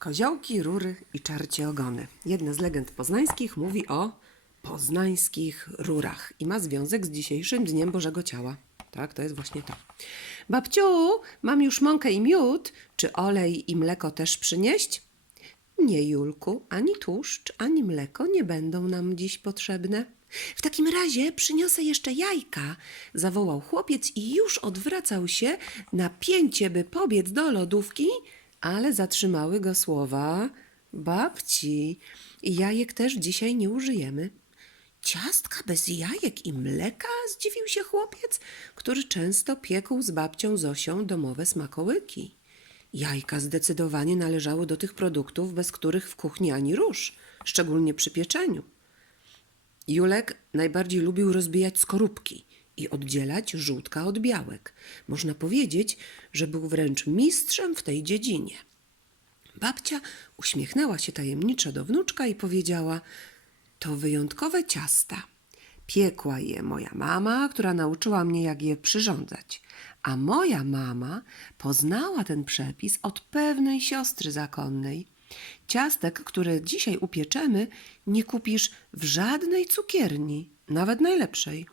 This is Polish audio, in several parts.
Koziołki, rury i czarcie ogony. Jedna z legend poznańskich mówi o poznańskich rurach i ma związek z dzisiejszym Dniem Bożego Ciała. Tak, to jest właśnie to. Babciu, mam już mąkę i miód. Czy olej i mleko też przynieść? Nie, Julku, ani tłuszcz, ani mleko nie będą nam dziś potrzebne. W takim razie przyniosę jeszcze jajka, zawołał chłopiec i już odwracał się na pięcie, by pobiec do lodówki, ale zatrzymały go słowa babci. Jajek też dzisiaj nie użyjemy. Ciastka bez jajek i mleka? zdziwił się chłopiec, który często piekł z babcią Zosią domowe smakołyki. Jajka zdecydowanie należały do tych produktów, bez których w kuchni ani rusz, szczególnie przy pieczeniu. Julek najbardziej lubił rozbijać skorupki i oddzielać żółtka od białek. Można powiedzieć, że był wręcz mistrzem w tej dziedzinie. Babcia uśmiechnęła się tajemniczo do wnuczka i powiedziała: To wyjątkowe ciasta. Piekła je moja mama, która nauczyła mnie, jak je przyrządzać. A moja mama poznała ten przepis od pewnej siostry zakonnej. Ciastek, które dzisiaj upieczemy, nie kupisz w żadnej cukierni, nawet najlepszej.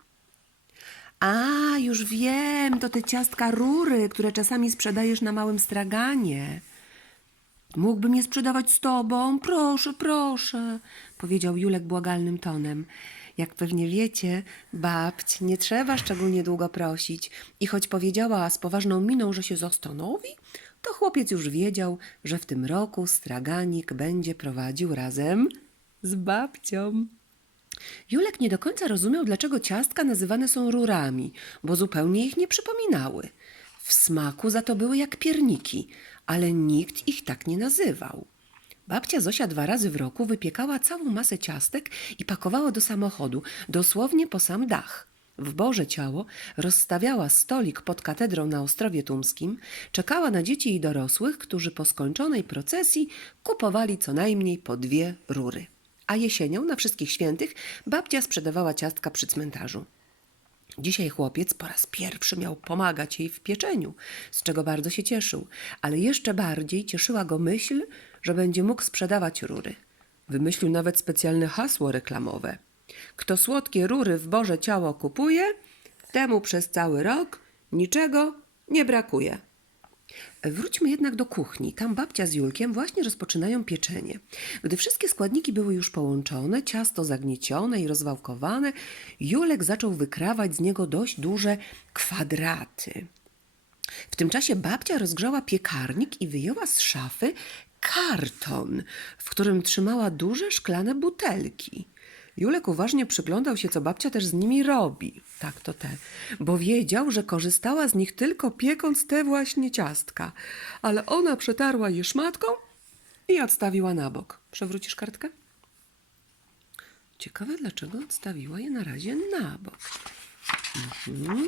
A, już wiem, to te ciastka rury, które czasami sprzedajesz na małym straganie. Mógłbym je sprzedawać z tobą? Proszę, proszę, powiedział Julek błagalnym tonem. Jak pewnie wiecie, babć nie trzeba szczególnie długo prosić i choć powiedziała z poważną miną, że się zastanowi, to chłopiec już wiedział, że w tym roku straganik będzie prowadził razem z babcią. Julek nie do końca rozumiał, dlaczego ciastka nazywane są rurami, bo zupełnie ich nie przypominały. W smaku za to były jak pierniki, ale nikt ich tak nie nazywał. Babcia Zosia dwa razy w roku wypiekała całą masę ciastek i pakowała do samochodu, dosłownie po sam dach. W Boże Ciało rozstawiała stolik pod katedrą na Ostrowie Tumskim, czekała na dzieci i dorosłych, którzy po skończonej procesji kupowali co najmniej po dwie rury. A jesienią, na Wszystkich Świętych, babcia sprzedawała ciastka przy cmentarzu. Dzisiaj chłopiec po raz pierwszy miał pomagać jej w pieczeniu, z czego bardzo się cieszył, ale jeszcze bardziej cieszyła go myśl, że będzie mógł sprzedawać rury. Wymyślił nawet specjalne hasło reklamowe. Kto słodkie rury w Boże ciało kupuje, temu przez cały rok niczego nie brakuje. Wróćmy jednak do kuchni. Tam babcia z Julkiem właśnie rozpoczynają pieczenie. Gdy wszystkie składniki były już połączone, ciasto zagniecione i rozwałkowane, Julek zaczął wykrawać z niego dość duże kwadraty. W tym czasie babcia rozgrzała piekarnik i wyjęła z szafy karton, w którym trzymała duże szklane butelki. Julek uważnie przyglądał się, co babcia też z nimi robi. Tak, to te. Bo wiedział, że korzystała z nich tylko piekąc te właśnie ciastka. Ale ona przetarła je szmatką i odstawiła na bok. Przewrócisz kartkę? Ciekawe, dlaczego odstawiła je na razie na bok. Mhm.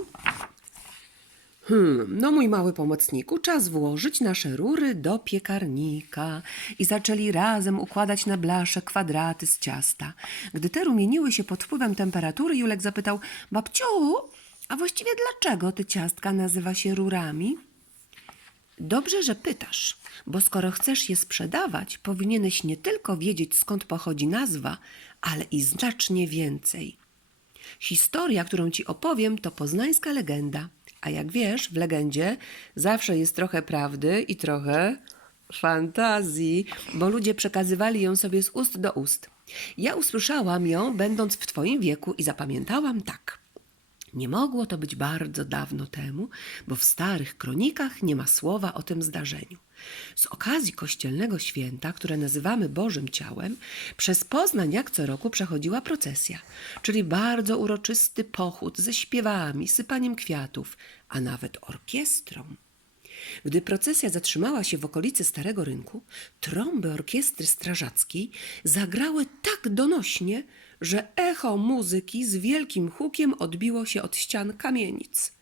Hmm, no mój mały pomocniku, czas włożyć nasze rury do piekarnika. I zaczęli razem układać na blasze kwadraty z ciasta. Gdy te rumieniły się pod wpływem temperatury, Julek zapytał, babciu, a właściwie dlaczego te ciastka nazywa się rurami? Dobrze, że pytasz, bo skoro chcesz je sprzedawać, powinieneś nie tylko wiedzieć skąd pochodzi nazwa, ale i znacznie więcej. Historia, którą ci opowiem, to poznańska legenda. A jak wiesz, w legendzie zawsze jest trochę prawdy i trochę fantazji, bo ludzie przekazywali ją sobie z ust do ust. Ja usłyszałam ją, będąc w twoim wieku, i zapamiętałam tak. Nie mogło to być bardzo dawno temu, bo w starych kronikach nie ma słowa o tym zdarzeniu. Z okazji kościelnego święta, które nazywamy Bożym Ciałem, przez Poznań jak co roku przechodziła procesja, czyli bardzo uroczysty pochód ze śpiewami, sypaniem kwiatów, a nawet orkiestrą. Gdy procesja zatrzymała się w okolicy Starego Rynku, trąby orkiestry strażackiej zagrały tak donośnie, że echo muzyki z wielkim hukiem odbiło się od ścian kamienic.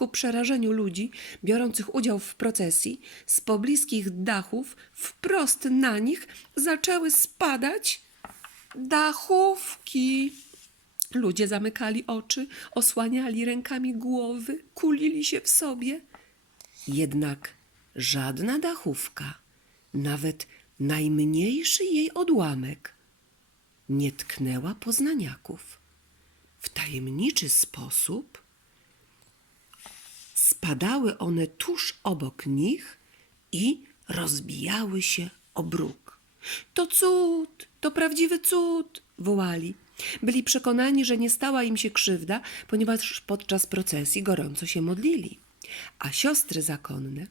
Ku przerażeniu ludzi biorących udział w procesji, z pobliskich dachów wprost na nich zaczęły spadać dachówki. Ludzie zamykali oczy, osłaniali rękami głowy, kulili się w sobie. Jednak żadna dachówka, nawet najmniejszy jej odłamek nie tknęła poznaniaków. W tajemniczy sposób spadały one tuż obok nich i rozbijały się o bruk. To cud, to prawdziwy cud, wołali. Byli przekonani, że nie stała im się krzywda, ponieważ podczas procesji gorąco się modlili. A siostry zakonne,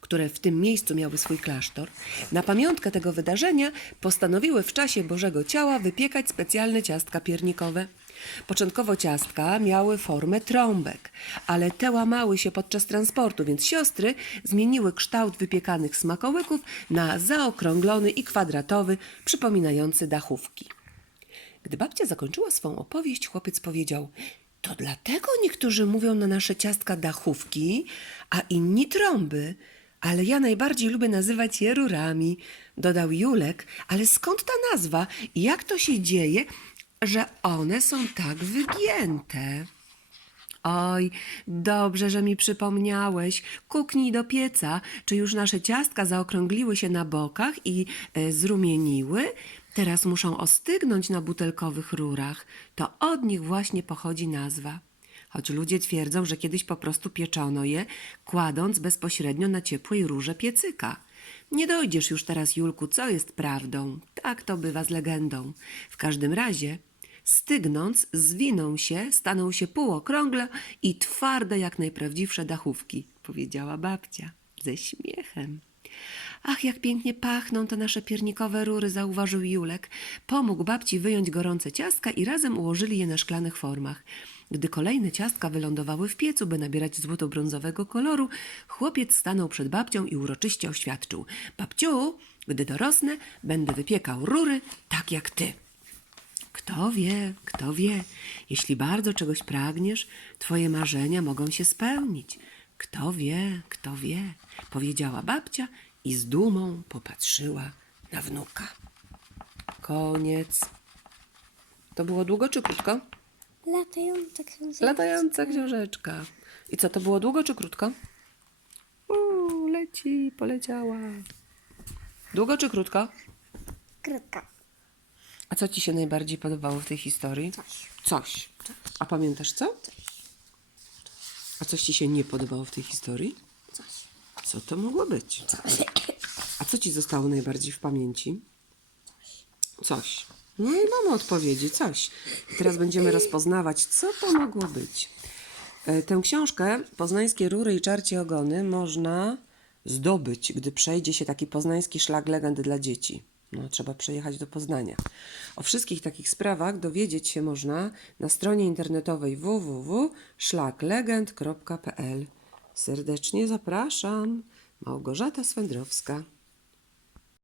które w tym miejscu miały swój klasztor, na pamiątkę tego wydarzenia postanowiły w czasie Bożego Ciała wypiekać specjalne ciastka piernikowe. Początkowo ciastka miały formę trąbek, ale te łamały się podczas transportu, więc siostry zmieniły kształt wypiekanych smakołyków na zaokrąglony i kwadratowy, przypominający dachówki. Gdy babcia zakończyła swą opowieść, chłopiec powiedział: To dlatego niektórzy mówią na nasze ciastka dachówki, a inni trąby. Ale ja najbardziej lubię nazywać je rurami, dodał Julek. Ale skąd ta nazwa i jak to się dzieje, że one są tak wygięte? Oj, dobrze, że mi przypomniałeś. Kuknij do pieca. Czy już nasze ciastka zaokrągliły się na bokach i e, zrumieniły? Teraz muszą ostygnąć na butelkowych rurach. To od nich właśnie pochodzi nazwa. Choć ludzie twierdzą, że kiedyś po prostu pieczono je, kładąc bezpośrednio na ciepłej rurze piecyka. Nie dojdziesz już teraz, Julku, co jest prawdą. Tak to bywa z legendą. W każdym razie Stygnąc, zwiną się, staną się półokrągle i twarde jak najprawdziwsze dachówki, powiedziała babcia ze śmiechem. Ach, jak pięknie pachną te nasze piernikowe rury, zauważył Julek. Pomógł babci wyjąć gorące ciastka i razem ułożyli je na szklanych formach. Gdy kolejne ciastka wylądowały w piecu, by nabierać złoto-brązowego koloru, chłopiec stanął przed babcią i uroczyście oświadczył: Babciu, gdy dorosnę, będę wypiekał rury tak jak ty. Kto wie, kto wie, jeśli bardzo czegoś pragniesz, twoje marzenia mogą się spełnić. Kto wie, kto wie, powiedziała babcia i z dumą popatrzyła na wnuka. Koniec. To było długo czy krótko? Latająca książeczka. Latająca książeczka. I co, to było długo czy krótko? Uuu, leci, poleciała. Długo czy krótko? Krótka. A co ci się najbardziej podobało w tej historii? Coś. Coś. A pamiętasz co? A coś ci się nie podobało w tej historii? Coś. Co to mogło być? Coś. A co ci zostało najbardziej w pamięci? Coś. No i mamy odpowiedzi, coś. Teraz będziemy rozpoznawać, co to mogło być. E, Tę książkę Poznańskie Rury i Czarcie Ogony można zdobyć, gdy przejdzie się taki poznański szlak legend dla dzieci. No, trzeba przejechać do Poznania. O wszystkich takich sprawach dowiedzieć się można na stronie internetowej www.szlaklegend.pl. Serdecznie zapraszam. Małgorzata Swędrowska.